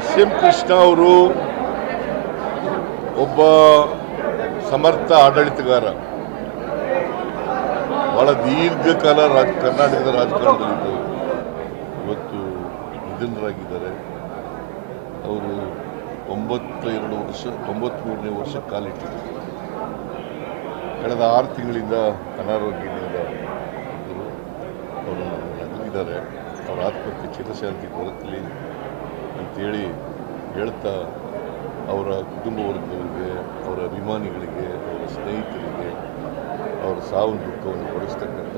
S Krishna ಅವರು ಒಬ್ಬ ಸಮರ್ಥ ಆಡಳಿತಗಾರ. ಬಹಳ ದೀರ್ಘಕಾಲ ರಾಜ, ಕರ್ನಾಟಕದ ರಾಜಕಾರಣದಲ್ಲಿದ್ದರು. ಇವತ್ತು ನಿಧನರಾಗಿದ್ದಾರೆ ಅವರು ಒಂಬತ್ತ ಎರಡು ವರ್ಷ ತೊಂಬತ್ಮೂರನೇ ವರ್ಷ ಕಾಲಿಟ್ಟಿದ್ದಾರೆ. ಕಳೆದ ಆರು ತಿಂಗಳಿಂದ ಅನಾರೋಗ್ಯದಿಂದ ಅವರು ನಗಲಿದ್ದಾರೆ ಅವರ ಆತ್ಮಕ್ಕೆ ಚಿರಶಾಂತಿ ದೊರಕಲಿ ಅಂತೇಳಿ ಹೇಳ್ತಾ ಅವರ ಕುಟುಂಬ ವರ್ಗಗಳಿಗೆ ಅವರ ಅಭಿಮಾನಿಗಳಿಗೆ ಅವರ ಸ್ನೇಹಿತರಿಗೆ ಅವರ ಸಾವು ದುಃಖವನ್ನು ಪಡಿಸ್ತಕ್ಕಂಥ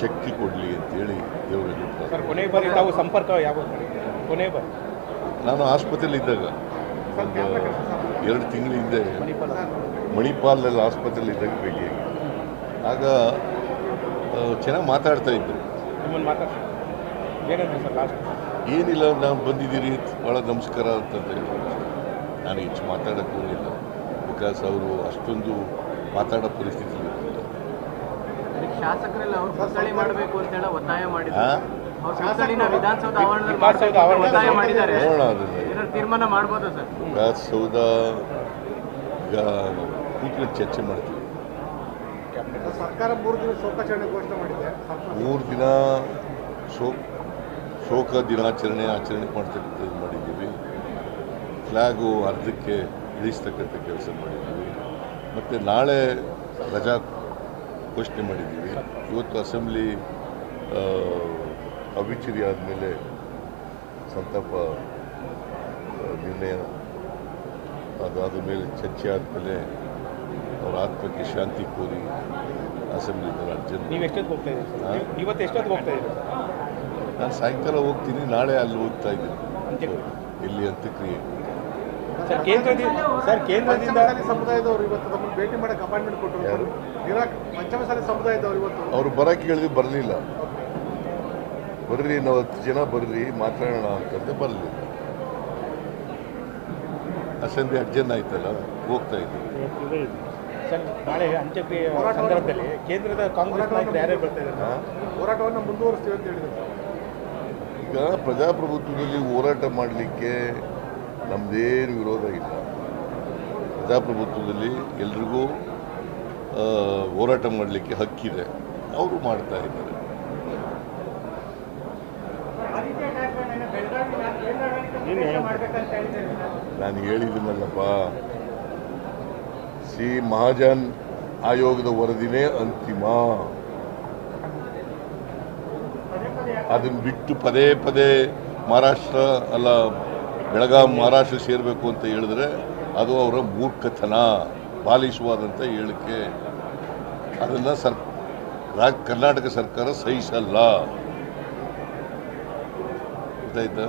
ಶಕ್ತಿ ಕೊಡಲಿ ಅಂತೇಳಿ ದೇವರಲ್ಲಿ ಸರ್. ಕೊನೆ ಬಾರಿ ತಾವು ಸಂಪರ್ಕ ಯಾವಾಗ ಮಾಡಿದ್ದೀರಿ? ಕೊನೆ ಬಾರಿ ನಾನು ಆಸ್ಪತ್ರೆಯಲ್ಲಿ ಇದ್ದಾಗ ಒಂದು ಎರಡು ತಿಂಗಳ ಹಿಂದೆ ಮಣಿಪಾಲ್ನಲ್ಲಿ ಆಸ್ಪತ್ರೆಯಲ್ಲಿ ಇದ್ದಾಗ ಭೇಟಿಯಾಗಿ ಆಗ. ಚೆನ್ನಾಗಿ ಮಾತಾಡ್ತಾ ಇದ್ದರು ನಿಮ್ಮನ್ನು ಮಾತಾಡ್ಸಿ. ಏನಂದ್ರೆ ಸರ್ ಲಾಸ್ಟ್? ಏನಿಲ್ಲ ನಾವು ಬಂದಿದ್ದೀರಿ ಭಾಳ ನಮಸ್ಕಾರ ಅಂತಂತ ಹೇಳಿದ್ರು ನಾನು ಹೆಚ್ಚು ಮಾತಾಡೋಕ್ಕೆ ಹೋಗಿಲ್ಲ ಬಿಕಾಸ್ ಅವರು ಅಷ್ಟೊಂದು ಮಾತಾಡೋ ಪರಿಸ್ಥಿತಿ ಇರಲಿಲ್ಲ ಶಾಸಕರೆಲ್ಲ ಅವ್ರು ಪುತ್ಥಳಿ ಮಾಡಬೇಕು ಅಂತ ಹೇಳಿ ಒತ್ತಾಯ ಮಾಡಿದ್ದಾರೆ. ತೀರ್ಮಾನ ಮಾಡ್ಬೋದಾ ಸರ್? ವಿಧಾನಸೌಧ ಈಗ ಕೂತ್ಕೊಂಡು ಚರ್ಚೆ ಮಾಡ್ತೀವಿ. ಸರ್ಕಾರ ಮೂರು ದಿನ ಶೋಕಾಚರಣೆ ಘೋಷಣೆ ಮಾಡಿದೆ. ಮೂರು ದಿನ ಶೋಕ ಶೋಕ ದಿನಾಚರಣೆ ಆಚರಣೆ ಮಾಡ್ತಕ್ಕಂಥದ್ದು ಮಾಡಿದ್ದೀವಿ. ಫ್ಲ್ಯಾಗು ಅರ್ಧಕ್ಕೆ ಇಳಿಸ್ತಕ್ಕಂಥ ಕೆಲಸ ಮಾಡಿದ್ದೀವಿ. ಮತ್ತು ನಾಳೆ ರಜಾ ಘೋಷಣೆ ಮಾಡಿದ್ದೀವಿ. ಇವತ್ತು ಅಸೆಂಬ್ಲಿ ಅವಿಚುರಿ ಆದಮೇಲೆ ಸಂತಾಪ ನಿರ್ಣಯ. ಅದಾದ ಮೇಲೆ ಚರ್ಚೆ ಆದಮೇಲೆ ಅವರ ಆತ್ಮಕ್ಕೆ ಶಾಂತಿ ಕೋರಿ ಅಸೆಂಬ್ಲಿ ಜನ ಇವತ್ತು ಎಷ್ಟೊತ್ತು ಹೋಗ್ತಾ ನಾನು ಸಾಯಂಕಾಲ ಹೋಗ್ತೀನಿ ನಾಳೆ ಅಲ್ಲಿ ಹೋಗ್ತಾ ಇದ್ದೀನಿ. ಇಲ್ಲಿ ಅಂತ್ಯಕ್ರಿಯೆ ಸರ್ ಕೇಂದ್ರದಿಂದ ಸರ್ ಕೇಂದ್ರದಿಂದ ಪಂಚಮಸಾಲಿ ಸಮುದಾಯದವರು ಇವತ್ತು ನಮ್ಮನ್ನು ಭೇಟಿ ಮಾಡಕ್ಕೆ ಅಪಾಯಿಂಟ್ಮೆಂಟ್ ಕೊಟ್ಟರು ಯಾರು? ಪಂಚಮಸಾಲಿ ಸಮುದಾಯದವರು ಇವತ್ತು ಅವರು ಬರಕ್ಕೆ ಹೇಳಿದ್ರು ಬರಲಿಲ್ಲ ಬರ್ರಿ ನಾವು ಹತ್ತು ಜನ ಬರ್ರಿ ಮಾತಾಡೋಣ ಅಂತಂದ್ರೆ ಬರಲಿಲ್ಲ ಅಸೆಂಬ್ಲಿ ಅರ್ಜೆಂಟ್ ಆಯ್ತಲ್ಲ ಹೋಗ್ತಾ ಇದ್ದೀವಿ ಸರ್ ನಾಳೆ ಅಂತ್ಯಕ್ರಿಯೆ ಸಂದರ್ಭದಲ್ಲಿ ಕೇಂದ್ರದ ಕಾಂಗ್ರೆಸ್ ನಾಯಕರು ಯಾರ್ಯಾರು ಬರ್ತಾ ಇದ್ದಾರೆ? ಹೋರಾಟವನ್ನು ಮುಂದುವರಿಸ್ತೀವಿ ಅಂತ ಹೇಳಿದ್ರು ಸರ್. ಈಗ ಪ್ರಜಾಪ್ರಭುತ್ವದಲ್ಲಿ ಹೋರಾಟ ಮಾಡಲಿಕ್ಕೆ ನಮ್ಮದೇನು ವಿರೋಧ ಇಲ್ಲ. ಪ್ರಜಾಪ್ರಭುತ್ವದಲ್ಲಿ ಎಲ್ರಿಗೂ ಹೋರಾಟ ಮಾಡಲಿಕ್ಕೆ ಹಕ್ಕಿದೆ. ಅವರು ಮಾಡ್ತಾ ಇದ್ದಾರೆ. ನಾನು ಹೇಳಿದ್ದೀನಲ್ಲಪ್ಪ ಸಿ ಮಹಾಜನ್ ಆಯೋಗದ ವರದಿನೇ ಅಂತಿಮ. ಅದನ್ನ ಬಿಟ್ಟು ಪದೇ ಪದೇ ಮಹಾರಾಷ್ಟ್ರ, ಅಲ್ಲ ಬೆಳಗಾವಿ ಮಹಾರಾಷ್ಟ್ರ ಸೇರಬೇಕು ಅಂತ ಹೇಳಿದ್ರೆ ಅದು ಅವರ ಮೂರ್ಖತನ ಬಾಲಿಸುವಾದಂಥ ಹೇಳಿಕೆ. ಅದನ್ನು ಸರ್, ರಾಜ್, ಕರ್ನಾಟಕ ಸರ್ಕಾರ ಸಹಿಸಲ್ಲ. ಗೊತ್ತಾಯ್ತಾ